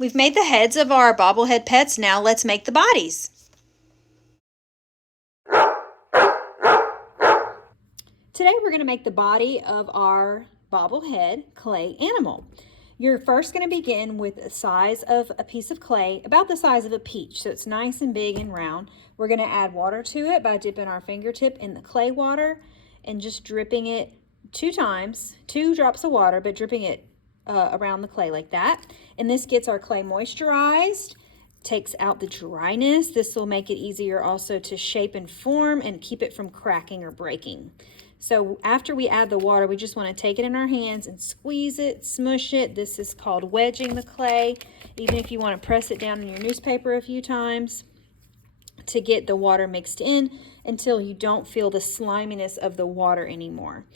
We've made the heads of our bobblehead pets. Now let's make the bodies. Today we're going to make the body of our bobblehead clay animal. You're first going to begin with the size of a piece of clay, about the size of a peach, so it's nice and big and round. We're going to add water to it by dipping our fingertip in the clay water and just dripping it 2 times, 2 drops of water, but dripping it around the clay like that. And this gets our clay moisturized, takes out the dryness. This will make it easier also to shape and form and keep it from cracking or breaking. So after we add the water, we just want to take it in our hands and squeeze it, smush it. This is called wedging the clay, even if you want to press it down in your newspaper a few times to get the water mixed in until you don't feel the sliminess of the water anymore.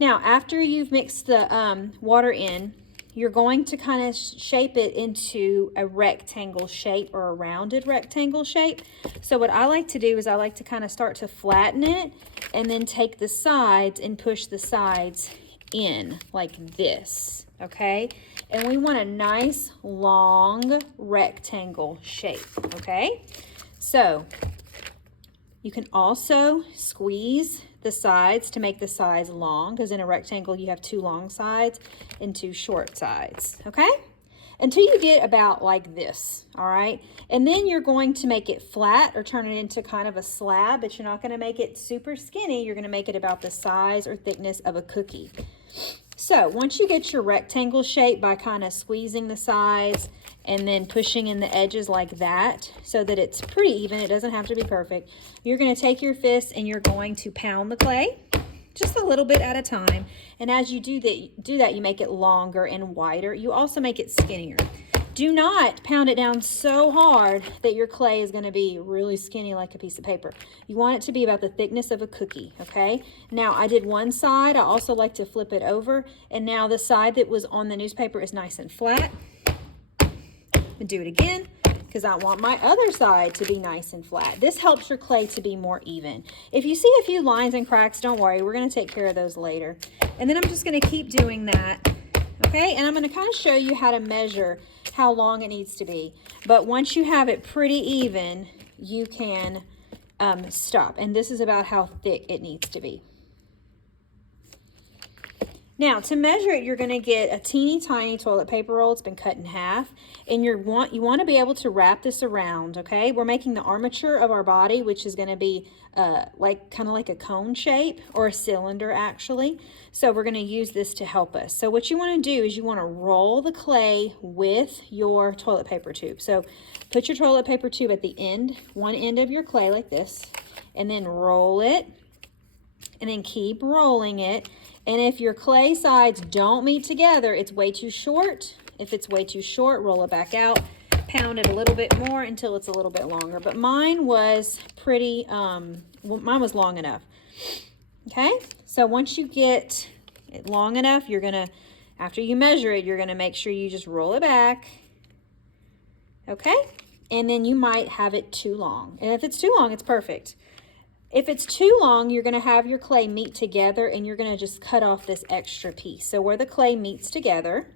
Now, after you've mixed the water in, you're going to kind of shape it into a rectangle shape or a rounded rectangle shape. So what I like to do is I like to kind of start to flatten it and then take the sides and push the sides in like this, okay? And we want a nice long rectangle shape, okay? So you can also squeeze the sides to make the sides long, because in a rectangle you have 2 long sides and 2 short sides, okay? Until you get about like this, all right? And then you're going to make it flat or turn it into kind of a slab, but you're not going to make it super skinny. You're going to make it about the size or thickness of a cookie. So once you get your rectangle shape by kind of squeezing the sides and then pushing in the edges like that so that it's pretty even, it doesn't have to be perfect, you're going to take your fist and you're going to pound the clay just a little bit at a time. And as you do that, you make it longer and wider. You also make it skinnier. Do not pound it down so hard that your clay is going to be really skinny like a piece of paper. You want it to be about the thickness of a cookie, okay? Now, I did one side. I also like to flip it over. And now the side that was on the newspaper is nice and flat. And do it again, because I want my other side to be nice and flat. This helps your clay to be more even. If you see a few lines and cracks, don't worry. We're going to take care of those later. And then I'm just going to keep doing that, okay? And I'm going to kind of show you how to measure how long it needs to be. But once you have it pretty even, you can stop. And this is about how thick it needs to be. Now, to measure it, you're going to get a teeny tiny toilet paper roll. It's been cut in half. And you want to be able to wrap this around, okay? We're making the armature of our body, which is going to be kind of like a cone shape or a cylinder, actually. So we're going to use this to help us. So what you want to do is you want to roll the clay with your toilet paper tube. So put your toilet paper tube at the end, one end of your clay like this, and then roll it, and then keep rolling it. And if your clay sides don't meet together, it's way too short. If it's way too short, roll it back out, pound it a little bit more until it's a little bit longer. But mine was pretty, mine was long enough. Okay, so once you get it long enough, you're gonna, after you measure it, you're gonna make sure you just roll it back. Okay, and then you might have it too long. And if it's too long, it's perfect. If it's too long, you're going to have your clay meet together and you're going to just cut off this extra piece. So where the clay meets together,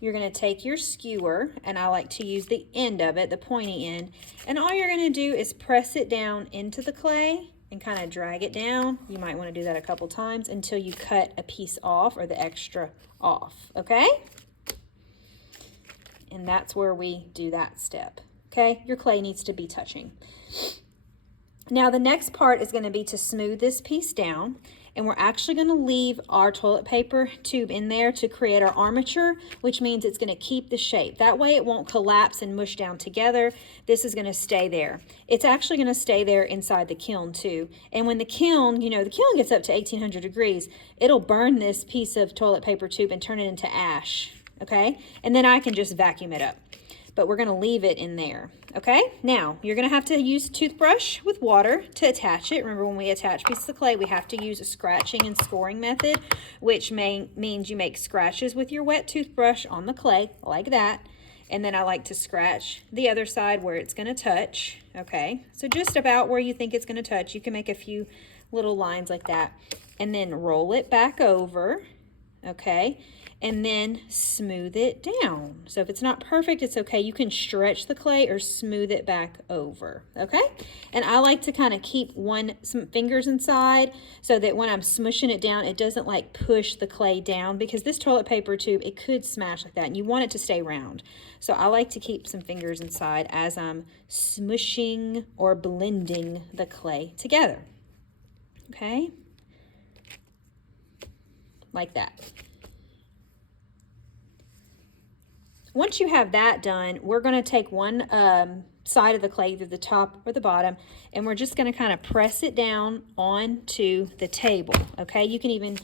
you're going to take your skewer, and I like to use the end of it, the pointy end, and all you're going to do is press it down into the clay and kind of drag it down. You might want to do that a couple times until you cut a piece off or the extra off, okay? And that's where we do that step, okay? Your clay needs to be touching. Now the next part is going to be to smooth this piece down, and we're actually going to leave our toilet paper tube in there to create our armature, which means it's going to keep the shape. That way it won't collapse and mush down together. This is going to stay there. It's actually going to stay there inside the kiln too. And when the kiln, the kiln gets up to 1800 degrees, it'll burn this piece of toilet paper tube and turn it into ash, okay? And then I can just vacuum it up. But we're going to leave it in there, okay? Now, you're going to have to use a toothbrush with water to attach it. Remember, when we attach pieces of clay, we have to use a scratching and scoring method, which means you make scratches with your wet toothbrush on the clay, like that. And then I like to scratch the other side where it's going to touch, okay? So just about where you think it's going to touch. You can make a few little lines like that. And then roll it back over, okay? and then smooth it down. So if it's not perfect, it's okay. You can stretch the clay or smooth it back over, okay? And I like to kind of keep some fingers inside so that when I'm smushing it down, it doesn't like push the clay down, because this toilet paper tube, it could smash like that, and you want it to stay round. So I like to keep some fingers inside as I'm smushing or blending the clay together, okay? Like that. Once you have that done, we're going to take one side of the clay, either the top or the bottom, and we're just going to kind of press it down onto the table, okay? You can even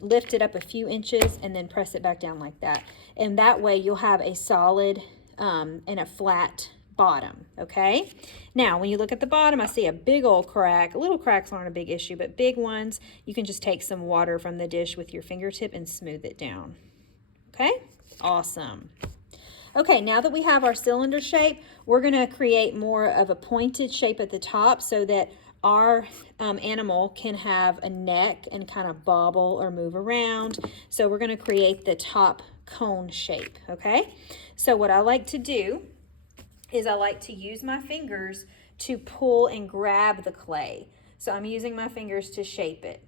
lift it up a few inches and then press it back down like that. And that way you'll have a solid and a flat bottom, okay? Now, when you look at the bottom, I see a big old crack. Little cracks aren't a big issue, but big ones, you can just take some water from the dish with your fingertip and smooth it down, okay? Awesome. Okay, now that we have our cylinder shape, we're going to create more of a pointed shape at the top so that our animal can have a neck and kind of bobble or move around. So we're going to create the top cone shape, okay? So what I like to do is I like to use my fingers to pull and grab the clay. So I'm using my fingers to shape it.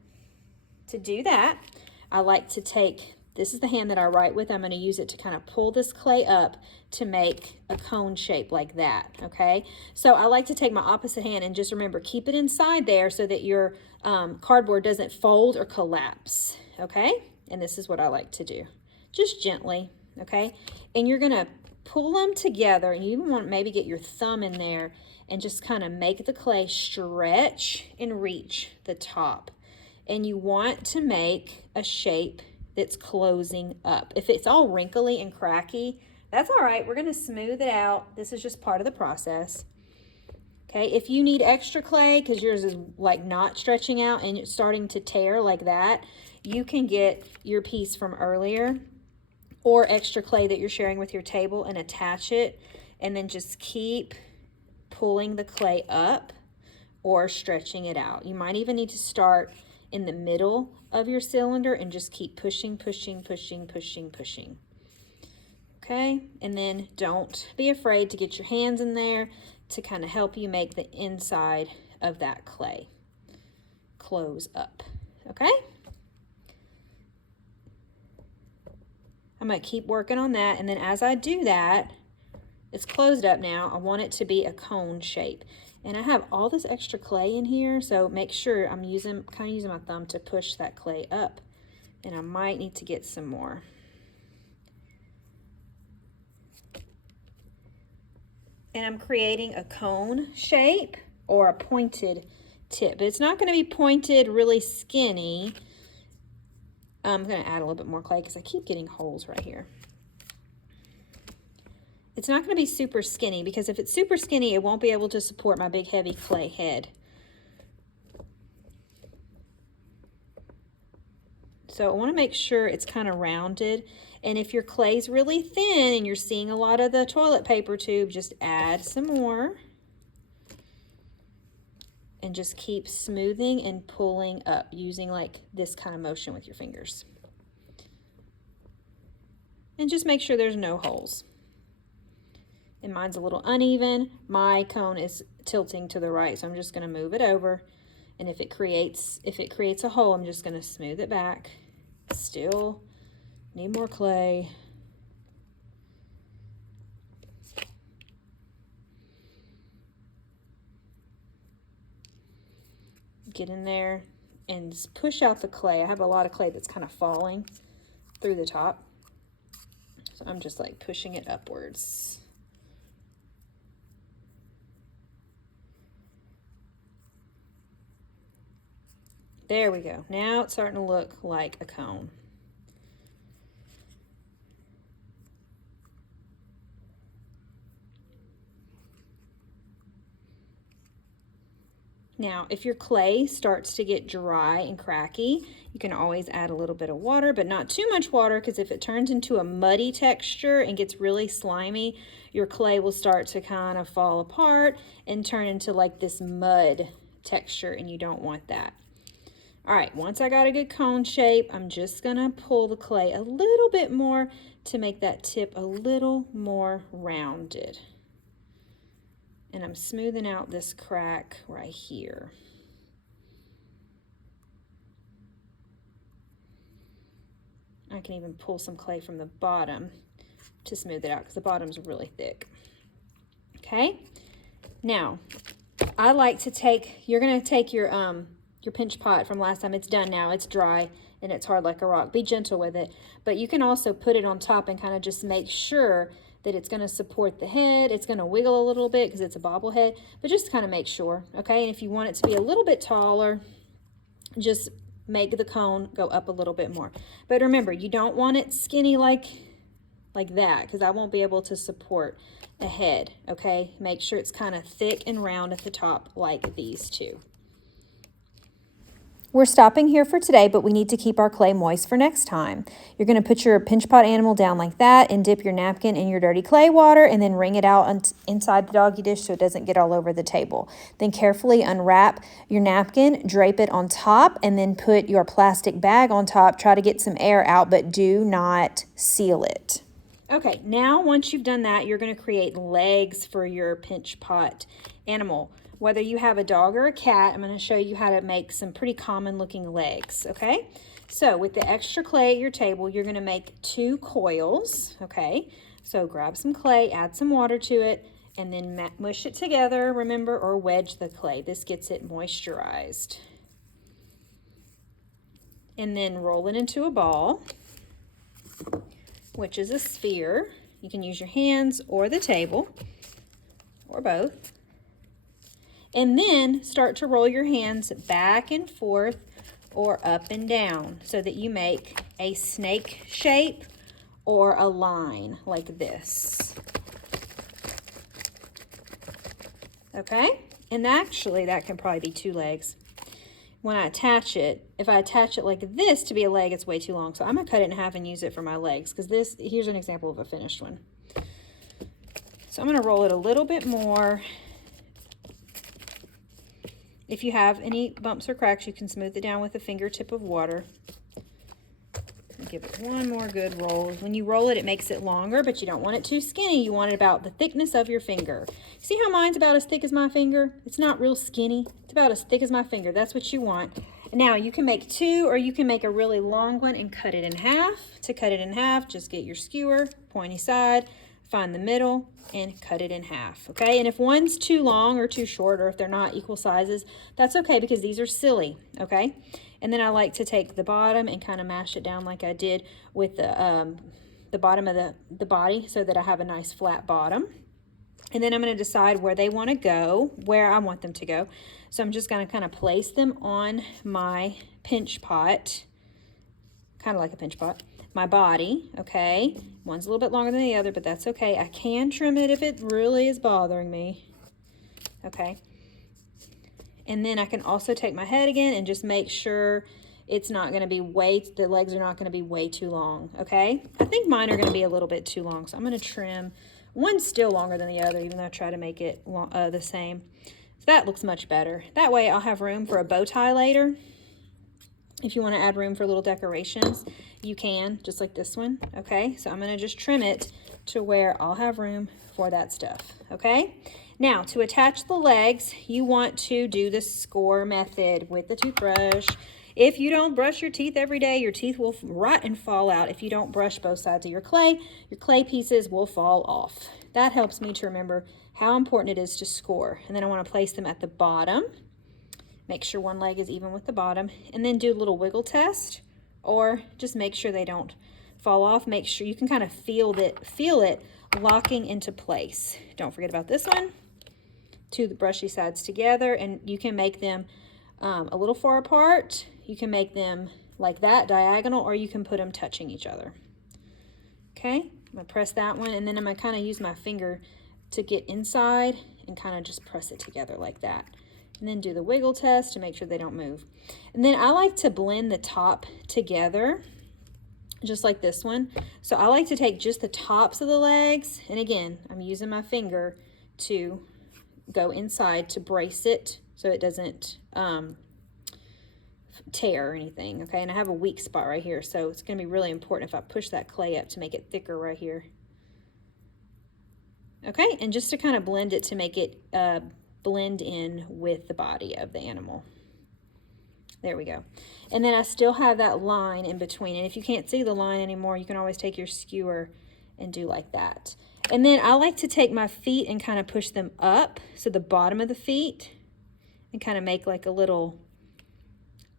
To do that, I like to take, this is the hand that I write with, I'm going to use it to kind of pull this clay up to make a cone shape like that, okay? So I like to take my opposite hand and just remember, keep it inside there so that your cardboard doesn't fold or collapse, okay? And this is what I like to do. Just gently, okay? And you're going to pull them together, and you even want to maybe get your thumb in there and just kind of make the clay stretch and reach the top. And you want to make a shape that's closing up. If it's all wrinkly and cracky, that's all right. We're going to smooth it out. This is just part of the process. Okay, if you need extra clay because yours is like not stretching out and it's starting to tear like that, you can get your piece from earlier or extra clay that you're sharing with your table and attach it, and then just keep pulling the clay up or stretching it out. You might even need to start in the middle of your cylinder and just keep pushing, pushing, pushing, pushing, pushing. Okay, and then don't be afraid to get your hands in there to kind of help you make the inside of that clay close up, okay? I'm going to keep working on that, and then as I do that, it's closed up now. I want it to be a cone shape. And I have all this extra clay in here, so make sure I'm kind of using my thumb to push that clay up. And I might need to get some more. And I'm creating a cone shape or a pointed tip. But it's not going to be pointed really skinny. I'm going to add a little bit more clay because I keep getting holes right here. It's not going to be super skinny, because if it's super skinny, it won't be able to support my big heavy clay head. So I want to make sure it's kind of rounded. And if your clay's really thin and you're seeing a lot of the toilet paper tube, just add some more. And just keep smoothing and pulling up using like this kind of motion with your fingers. And just make sure there's no holes. And mine's a little uneven. My cone is tilting to the right, so I'm just going to move it over. And if it creates a hole, I'm just going to smooth it back. Still need more clay. Get in there and just push out the clay. I have a lot of clay that's kind of falling through the top. So I'm just like pushing it upwards. There we go. Now it's starting to look like a cone. Now, if your clay starts to get dry and cracky, you can always add a little bit of water, but not too much water, because if it turns into a muddy texture and gets really slimy, your clay will start to kind of fall apart and turn into like this mud texture, and you don't want that. All right, once I got a good cone shape, I'm just gonna pull the clay a little bit more to make that tip a little more rounded. And I'm smoothing out this crack right here. I can even pull some clay from the bottom to smooth it out because the bottom's really thick. Okay, now I like to take, you're gonna take your pinch pot from last time. It's done now, it's dry and it's hard like a rock. Be gentle with it, but you can also put it on top and kind of just make sure that it's going to support the head. It's going to wiggle a little bit because it's a bobblehead, but just kind of make sure, okay? And if you want it to be a little bit taller, just make the cone go up a little bit more. But remember, you don't want it skinny like that because I won't be able to support the head, okay? Make sure it's kind of thick and round at the top like these two. We're stopping here for today, but we need to keep our clay moist for next time. You're going to put your pinch pot animal down like that and dip your napkin in your dirty clay water and then wring it out inside the doggy dish so it doesn't get all over the table. Then carefully unwrap your napkin, drape it on top, and then put your plastic bag on top. Try to get some air out, but do not seal it. Okay, now once you've done that, you're going to create legs for your pinch pot animal. Whether you have a dog or a cat, I'm going to show you how to make some pretty common looking legs, okay? So with the extra clay at your table, you're going to make 2 coils, okay? So grab some clay, add some water to it, and then mush it together, remember, or wedge the clay. This gets it moisturized. And then roll it into a ball, which is a sphere. You can use your hands or the table, or both. And then start to roll your hands back and forth or up and down so that you make a snake shape or a line like this. Okay? And actually, that can probably be 2 legs. When I attach it, if I attach it like this to be a leg, it's way too long. So I'm going to cut it in half and use it for my legs because here's an example of a finished one. So I'm going to roll it a little bit more. If you have any bumps or cracks, you can smooth it down with a fingertip of water. Give it one more good roll. When you roll it, it makes it longer, but you don't want it too skinny. You want it about the thickness of your finger. See how mine's about as thick as my finger? It's not real skinny. It's about as thick as my finger. That's what you want. Now, you can make 2, or you can make a really long one and cut it in half. To cut it in half, just get your skewer, pointy side, find the middle, and cut it in half, okay? And if one's too long or too short, or if they're not equal sizes, that's okay because these are silly, okay? And then I like to take the bottom and kind of mash it down like I did with the bottom of the body so that I have a nice flat bottom. And then I'm going to decide where they want to go, where I want them to go. So I'm just going to kind of place them on my pinch pot, kind of like a pinch pot. My body, okay? One's a little bit longer than the other, but that's okay. I can trim it if it really is bothering me, okay? And then I can also take my head again and just make sure it's not going to be the legs are not going to be way too long, okay? I think mine are going to be a little bit too long, so I'm going to trim. One's still longer than the other, even though I try to make it the same. So that looks much better. That way I'll have room for a bow tie later. If you want to add room for little decorations, you can, just like this one, okay? So I'm going to just trim it to where I'll have room for that stuff, okay? Now, to attach the legs, you want to do the score method with the toothbrush. If you don't brush your teeth every day, your teeth will rot and fall out. If you don't brush both sides of your clay pieces will fall off. That helps me to remember how important it is to score. And then I want to place them at the bottom. Make sure one leg is even with the bottom, and then do a little wiggle test, or just make sure they don't fall off. Make sure you can kind of feel it locking into place. Don't forget about this one. 2 of the brushy sides together, and you can make them a little far apart. You can make them like that, diagonal, or you can put them touching each other. Okay, I'm gonna press that one, and then I'm gonna kind of use my finger to get inside and kind of just press it together like that. And then do the wiggle test to make sure they don't move. And then I like to blend the top together, just like this one. So I like to take just the tops of the legs, and again, I'm using my finger to go inside to brace it so it doesn't tear or anything, okay? And I have a weak spot right here, so it's going to be really important if I push that clay up to make it thicker right here. Okay, and just to kind of blend it to make it blend in with the body of the animal. There we go. And then I still have that line in between, and if you can't see the line anymore, you can always take your skewer and do like that. And then I like to take my feet and kind of push them up, so the bottom of the feet, and kind of make like a little,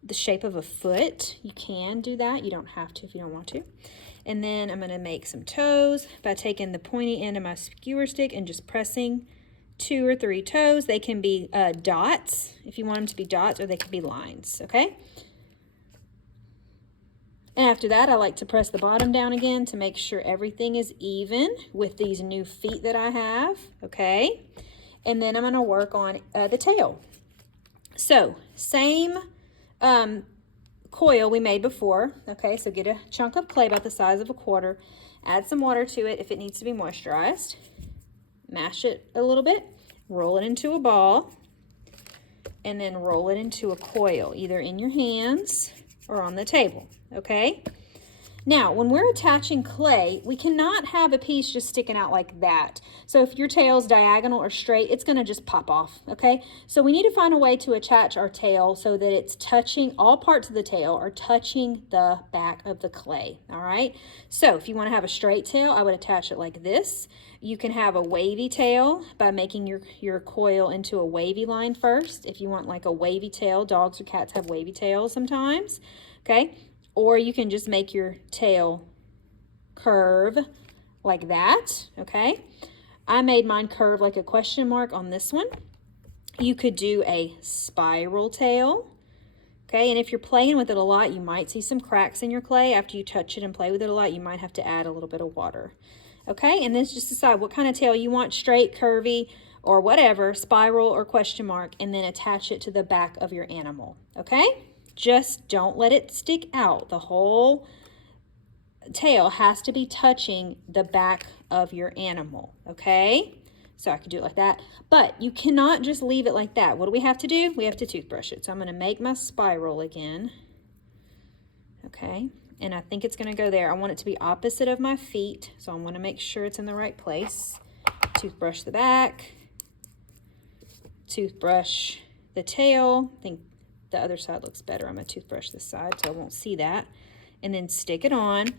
the shape of a foot. You can do that. You don't have to if you don't want to. And then I'm going to make some toes by taking the pointy end of my skewer stick and just pressing 2 or 3 toes. They can be dots if you want them to be dots, or they can be lines, okay? And after that, I like to press the bottom down again to make sure everything is even with these new feet that I have, okay? And then I'm going to work on the tail. So, same coil we made before, okay? So get a chunk of clay about the size of a quarter, add some water to it if it needs to be moisturized, mash it a little bit, roll it into a ball, and then roll it into a coil, either in your hands or on the table, okay? Now, when we're attaching clay, we cannot have a piece just sticking out like that. So if your tail's diagonal or straight, it's gonna just pop off, okay? So we need to find a way to attach our tail so that it's touching, all parts of the tail are touching the back of the clay, all right? So if you wanna have a straight tail, I would attach it like this. You can have a wavy tail by making your coil into a wavy line first. If you want like a wavy tail, dogs or cats have wavy tails sometimes, okay? Or you can just make your tail curve like that, okay? I made mine curve like a question mark on this one. You could do a spiral tail, okay? And if you're playing with it a lot, you might see some cracks in your clay. After you touch it and play with it a lot, you might have to add a little bit of water, okay? And then just decide what kind of tail you want, straight, curvy, or whatever, spiral or question mark, and then attach it to the back of your animal, okay? Just don't let it stick out. The whole tail has to be touching the back of your animal, okay? So I could do it like that, but you cannot just leave it like that. What do we have to do? We have to toothbrush it. So I'm going to make my spiral again, okay? And I think it's going to go there. I want it to be opposite of my feet, so I'm going to make sure it's in the right place. Toothbrush the back, toothbrush the tail. I think the other side looks better. I'm going to toothbrush this side so I won't see that. And then stick it on.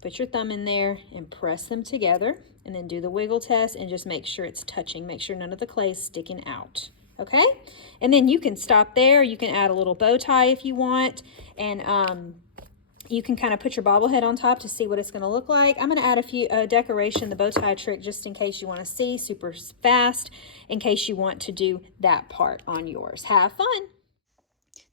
Put your thumb in there and press them together. And then do the wiggle test and just make sure it's touching. Make sure none of the clay is sticking out. Okay? And then you can stop there. You can add a little bow tie if you want. And you can kind of put your bobblehead on top to see what it's going to look like. I'm going to add a few decoration, the bow tie trick, just in case you want to see, super fast, in case you want to do that part on yours. Have fun!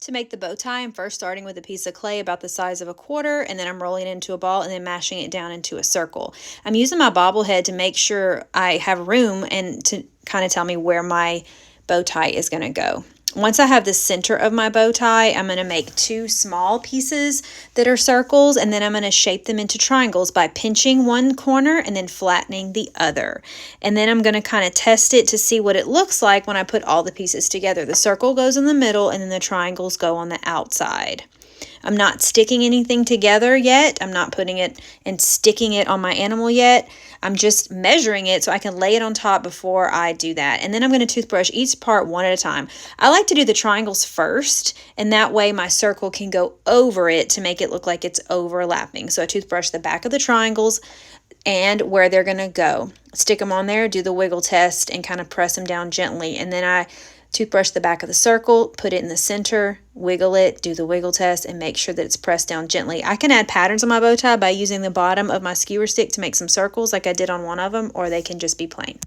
To make the bow tie, I'm first starting with a piece of clay about the size of a quarter, and then I'm rolling it into a ball and then mashing it down into a circle. I'm using my bobblehead to make sure I have room and to kind of tell me where my bow tie is going to go. Once I have the center of my bow tie, I'm going to make 2 small pieces that are circles, and then I'm going to shape them into triangles by pinching one corner and then flattening the other. And then I'm going to kind of test it to see what it looks like when I put all the pieces together. The circle goes in the middle, and then the triangles go on the outside. I'm not sticking anything together yet. I'm not putting it and sticking it on my animal yet. I'm just measuring it so I can lay it on top before I do that. And then I'm going to toothbrush each part one at a time. I like to do the triangles first, and that way my circle can go over it to make it look like it's overlapping. So I toothbrush the back of the triangles and where they're going to go. Stick them on there, do the wiggle test, and kind of press them down gently. And then I toothbrush the back of the circle, put it in the center, wiggle it, do the wiggle test, and make sure that it's pressed down gently. I can add patterns on my bow tie by using the bottom of my skewer stick to make some circles like I did on one of them, or they can just be plain.